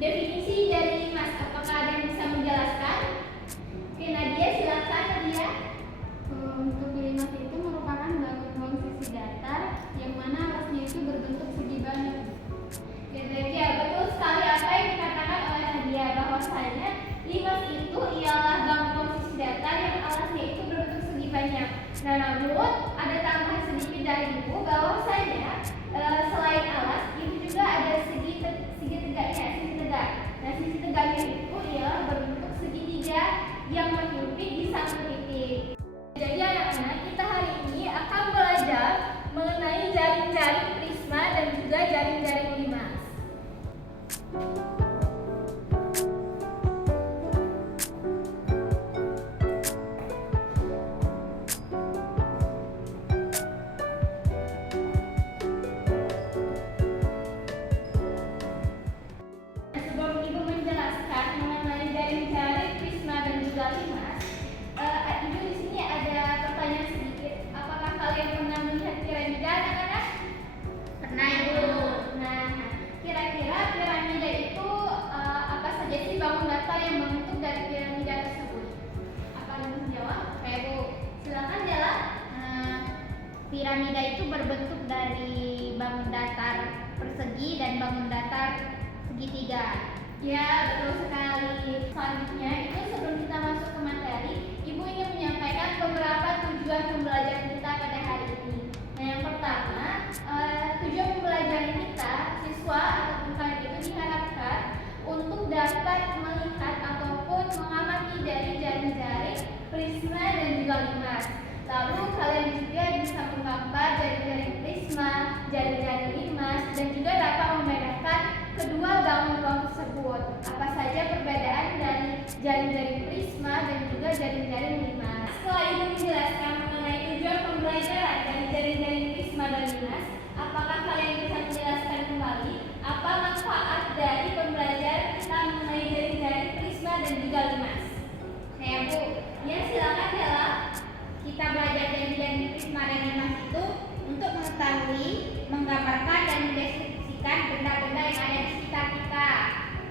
definisi dari limas. Apakah ada yang bisa menjelaskan? Oke, Nadia, silakan Nadia. Untuk limas itu merupakan bangun sisi datar yang mana alasnya itu berbentuk segi banyak. Ya, betul sekali apa yang dikatakan oleh Nadia, bahwasanya limas itu ialah bangun sisi datar yang alasnya itu berbentuk segi banyak. Nah, namun ada tambahan sedikit dari Ibu bahwasanya selain alas itu juga ada segi tegaknya, sisi tegak. Nah, sisi tegaknya itu ialah berbentuk segitiga yang menyempit di satu titik. Jadi anak-anak, kita hari ini akan belajar mengenai jaring-jaring prisma dan juga jaring-jaring limas. Sebelum Ibu menjelaskan mengenai jaring-jaring prisma dan juga limas, Ibu di sini ada pertanyaan sedikit. Apakah kalian pernah melihat piramida, anak-anak? Pernah, Ibu. Nah, kira-kira piramida itu apa saja sih bangun datar yang membentuk dari piramida tersebut? Apa yang menjawab? Oke, Bu. Silakan jawab. Piramida itu berbentuk dari bangun datar persegi dan bangun datar segitiga. Ya, betul sekali. Selanjutnya itu sebelum kita masuk ke materi, Ibu ingin menyampaikan beberapa tujuan pembelajaran kita pada hari ini. Nah, yang pertama, tujuan pembelajaran kita, siswa ataupun kalian itu diharapkan untuk dapat melihat ataupun mengamati dari jaring-jaring prisma dan juga limas. Lalu kalian juga bisa menggambar jaring-jaring prisma, jaring-jaring limas, dan juga dapat membedakan kedua bangun-bangun tersebut. Apa saja perbedaan dari jaring-jaring prisma dan juga jaring-jaring limas. Setelah Ibu menjelaskan mengenai tujuan pembelajaran dari jaring-jaring prisma dan limas, apakah kalian bisa menjelaskan kembali apa manfaat dari pembelajaran kita mengenai jaring-jaring prisma dan juga limas? Saya, Bu. Ya, silakan Dela. Kita belajar jaring-jaring prisma dan limas itu untuk mengetahui, menggambarkan dan mendeskripsikan benda-benda yang ada di sekitar kita.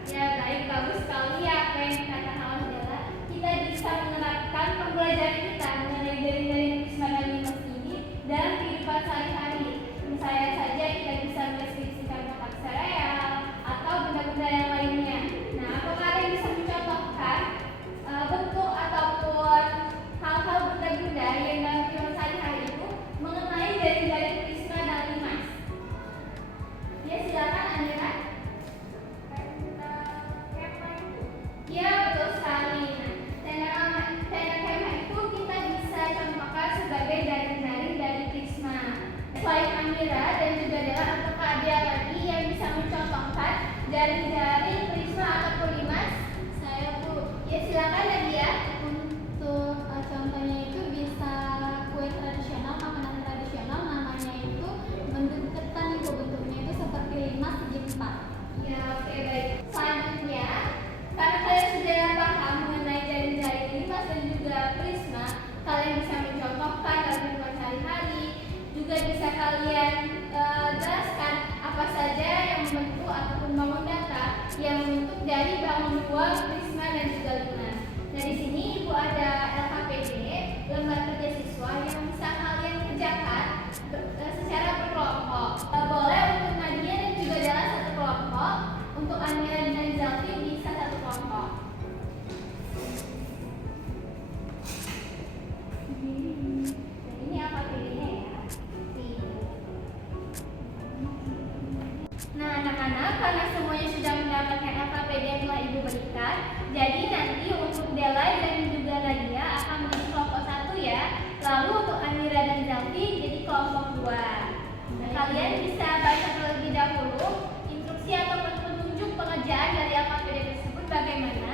Ya, baik, bagus sekali ya apa yang dikatakan oleh Dela. Kita bisa menerapkan pembelajaran kita mengenai jaring-jaring prisma dan limas ini dalam kehidupan sehari-hari. Misalnya saja kita bisa mendeskripsikan kotak sereal atau benda-benda yang lainnya. Nah, apakah ada yang bisa mencontohkan bentuk ataupun hal-hal benda-benda yang dalam kehidupan sehari-hari itu mengenai jaring-jaring prisma dan limas? Ya, silakan Andrea. Ya, betul sekali. Nah, tenda kemah itu kita bisa contohkan sebagai jaring-jaring dari prisma. Selain Amira dan juga Dela, apakah ada lagi yang bisa mencontohkan jaring-jaring prisma ataupun limas? Saya, Bu. Ya, silakan Nadia. Untuk contohnya itu bisa kue tradisional, makanan tradisional, namanya itu bentuk ketan, Ibu. Bentuknya itu seperti limas segi empat. Ya, oke, baik. Selanjutnya, karena kalian sudah paham mengenai jaring-jaring limas dan juga prisma, kalian bisa mencontohkan dalam kehidupan sehari-hari. Juga bisa kalian jelaskan apa saja yang membentuk ataupun bangun datar yang membentuk dari bangun dua prisma dan juga limas. Nah, di sini Ibu ada LKPD, lembar kerja siswa yang bisa kalian kerjakan secara berkelompok. Boleh untuk Nadia dan juga Dela satu kelompok, untuk Amira dan Zalfi bisa satu kelompok. Dan ini LKPD-nya ya. Nah, anak-anak, karena semuanya sudah mendapatkan LKPD yang telah Ibu berikan, jadi nanti untuk Dela dan juga Nadia akan menjadi kelompok 1 ya. Lalu untuk Amira dan Zalfi jadi kelompok 2. Nah, kalian bisa baca terlebih dahulu instruksi atau petunjuk pengerjaan dari LKPD tersebut bagaimana.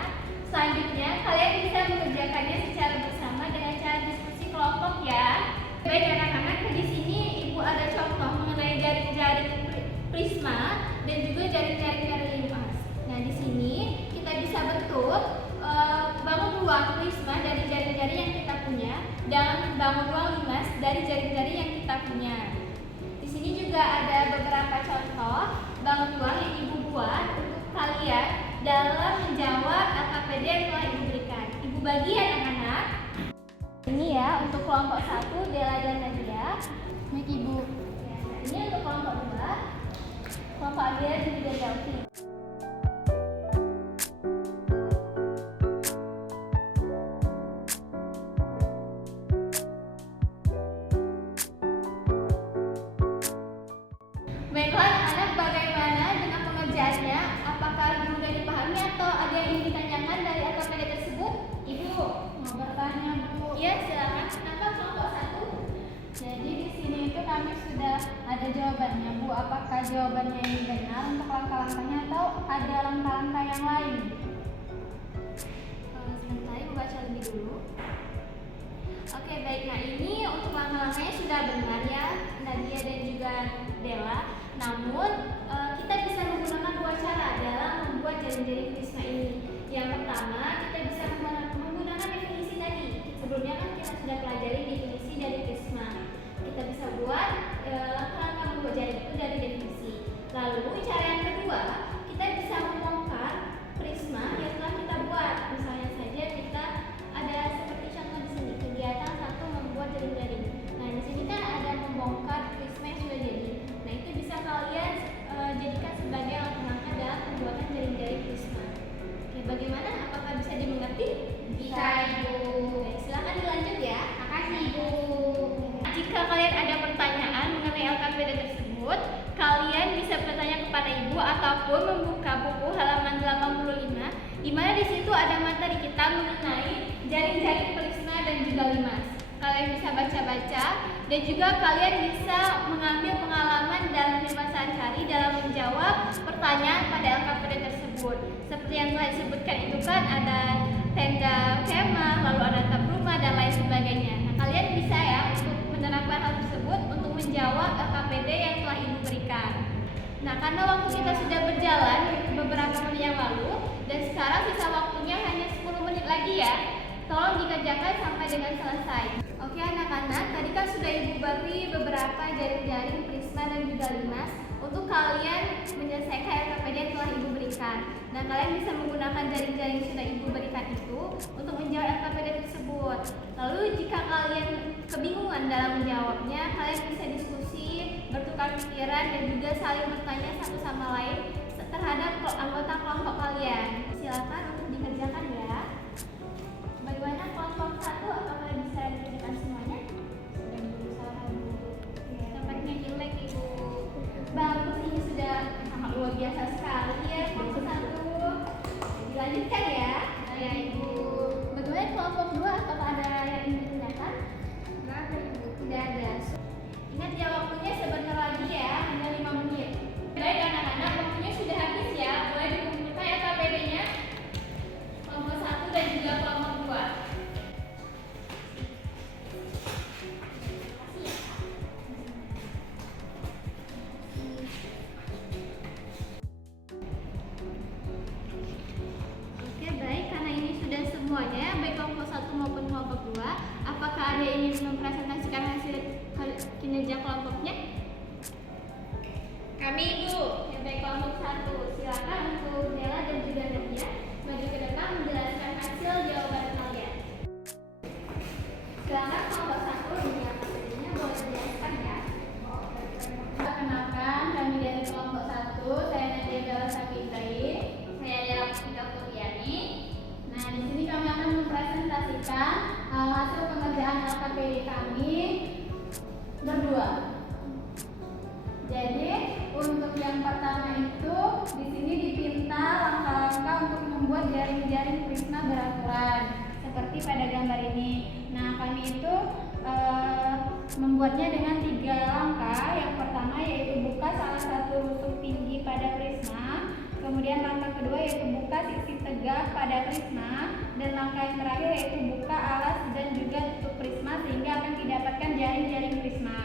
Selanjutnya, kalian bisa mengerjakannya secara bersama dengan cara diskusi kelompok ya. Baik anak-anak, di sini Ibu ada contoh mengenai jaring-jaring prisma dan juga jaring-jaring dari limas. Nah, di sini kita bisa bentuk bangun ruang prisma dari jaring-jaring yang kita punya dan bangun ruang limas dari jaring-jaring yang kita punya. Di sini juga ada beberapa contoh bangun ruang yang Ibu buat untuk kalian dalam menjawab LKPD yang telah Ibu berikan. Ibu bagi anak-anak. Ini ya untuk kelompok 1 Dela dan Nadia. Baik Ibu. Ya, ini untuk kelompok 2 kelompok Adia dan juga Delvi. Baiklah anak-anak, bagaimana dengan pengerjaannya? Apakah mudah dipahami atau ada yang ingin ditanyakan dari LKPD tersebut? Ibu Mau bertanya Bu. Iya, silakan. Kenapa kelompok 1? Jadi di sini itu kami sudah ada jawabannya Bu. Apakah jawabannya ini benar untuk langkah-langkahnya atau ada langkah-langkah yang lain? Sebentar, Ibu baca lebih dulu. Oke, baik. Nah, ini untuk langkah-langkahnya sudah benar ya, Nadia dan juga Dela. Namun, kita bisa menggunakan 2 cara dalam membuat jaring-jaring prisma ini. Yang pertama, kita bisa menggunakan definisi tadi. Sebelumnya kan kita sudah pelajari definisi dari prisma. Kita bisa buat langkah-langkah membuat jaring itu dari definisi. Lalu, cara yang kedua, kita bisa membongkar prisma yang telah kita buat. Misalnya saja kita ada seperti contoh di sini, kegiatan 1 membuat jaring-jaring. Nah, di sini kan ada membongkar prisma yang sudah jadi. Nah, itu bisa kalian jadikan sebagai langkah-langkah dalam pembuatan jaring-jaring prisma. Oke, bagaimana? Apakah bisa dimengerti? Bisa, Ibu. Baik, silakan dilanjut ya. Makasih Ibu. Jika kalian ada pertanyaan mengenai LKPD tersebut, kalian bisa bertanya kepada Ibu ataupun membuka buku halaman 85, di mana di situ ada materi kita mengenai jaring-jaring prisma dan juga limas. Kalian bisa baca-baca dan juga kalian bisa mengambil pengalaman dalam kehidupan sehari-hari dalam menjawab pertanyaan pada LKPD tersebut. Seperti yang telah disebutkan itu kan ada tenda kemah, lalu ada atap rumah dan lain sebagainya. Nah, kalian bisa ya untuk menerapkan hal tersebut untuk menjawab LKPD yang telah Ibu berikan. Nah, karena waktu kita sudah berjalan beberapa menit yang lalu dan sekarang sisa waktunya hanya 10 menit lagi ya. Tolong dikerjakan sampai dengan selesai. Oke anak-anak, tadi kan sudah Ibu beri beberapa jaring-jaring prisma dan juga limas untuk kalian menyelesaikan LKPD yang telah Ibu berikan. Nah, kalian bisa menggunakan jaring-jaring yang sudah Ibu berikan itu untuk menjawab LKPD tersebut. Lalu jika kalian kebingungan dalam menjawabnya, kalian bisa diskusi, bertukar pikiran dan juga saling bertanya satu sama lain terhadap anggota kelompok kalian. Silakan untuk dikerjakan ya. Bagaimana kelompok 1? Apakah bisa dikerjakan semuanya? Sedang berusaha Bu. Ya, tampaknya jelek Ibu. Bagus, ini sudah sangat luar biasa sekali ya kelompok 1. Dilanjutkan ya. Ya Ibu. Bagaimana kelompok 2? Apakah ada yang ingin ditanyakan? Enggak ada Ibu. Tidak ada. Ingat ya, waktunya sebentar lagi ya, hanya 5 menit. Baik anak-anak, waktunya sudah habis ya. Boleh dikumpulkan LKPD-nya. Kelompok 1 dan juga kelompok 2. Oke, baik, karena ini sudah semuanya, baik kelompok 1 maupun kelompok 2. Apakah ada yang ingin mempresentasikan hasil kinerja kelompoknya? Kami Ibu. Ya, baik kelompok 1, silakan untuk Dela dan juga Nadia maju ke depan menjelaskan hasil jawaban kalian. Silakan kelompok 1 ini LKPD-nya boleh dijelaskan ya. Perkenalkan, kami dari kelompok 1, saya Nadia Dela Sapitri. Saya Dela Putra Putriani. Nah, di sini kami akan mempresentasikan hasil pengerjaan LKPD kami berdua. Jadi, untuk yang pertama itu di sini dipinta langkah-langkah untuk membuat jaring-jaring prisma beraturan seperti pada gambar ini. Nah, kami itu membuatnya dengan 3 langkah. Yang pertama yaitu buka salah satu rusuk tinggi pada prisma. Kemudian langkah kedua yaitu buka sisi tegak pada prisma, dan langkah yang terakhir yaitu buka alas dan juga tutup prisma sehingga akan didapatkan jaring-jaring prisma.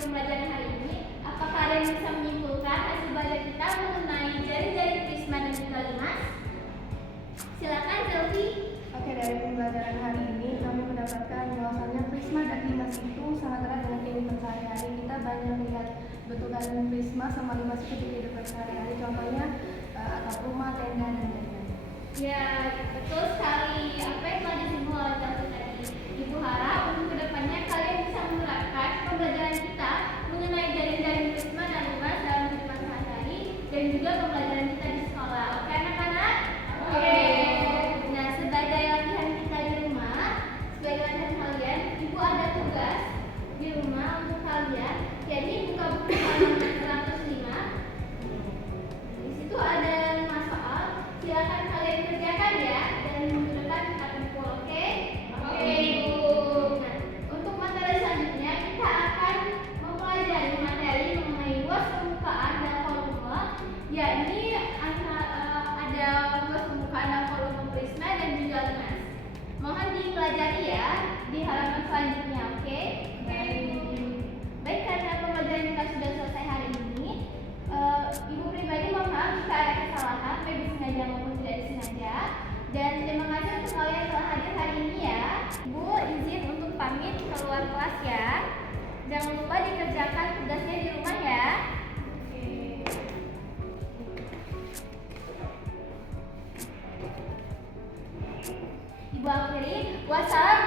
pembelajaran hari ini, apakah ada yang bisa menyimpulkan hasil belajar kita mengenai jari-jari prisma dan juga limas? Silakan Zelvi. Oke, dari pembelajaran hari ini kami mendapatkan bahwasannya prisma dan limas itu sangat erat dengan kehidupan sehari-hari. Kita banyak melihat bentukan prisma sama limas itu di kehidupan sehari-hari. Contohnya atap rumah, tenda, dan lain-lain. Ya, betul sekali apa yang telah disinggung oleh Zelvi tadi. Ibu harap untuk kedepannya kalian bisa menerapkan pembelajaran kita mengenai jari-jari prisma dan limas dalam kehidupan sehari-hari dan juga pembelajaran kita di sekolah. Oke anak-anak? Oke. Nah, sebagai latihan kita di rumah, sebagai latihan kalian, ibu ada tugas di rumah untuk kalian. Jadi buka buku halaman 105. Di situ ada 5 soal. Silakan kalian kerjakan ya dan minggu depan kita kumpul. Oke? Oke. Nah, untuk materi selanjutnya kita akan mempelajari materi mengenai luas permukaan dan volume, yakni ada luas permukaan dan volume prisma dan juga limas. Mohon dipelajari ya di halaman selanjutnya. Oke? Baik, karena pembelajaran kita sudah selesai hari ini, Ibu pribadi mohon maaf jika ada kesalahan baik disengaja maupun tidak disengaja. Dan terima kasih untuk kalian telah hadir hari ini ya. Ibu izin untuk pamit keluar kelas ya. Jangan lupa dikerjakan tugasnya di rumah ya. Ibu akhiri, wassalam.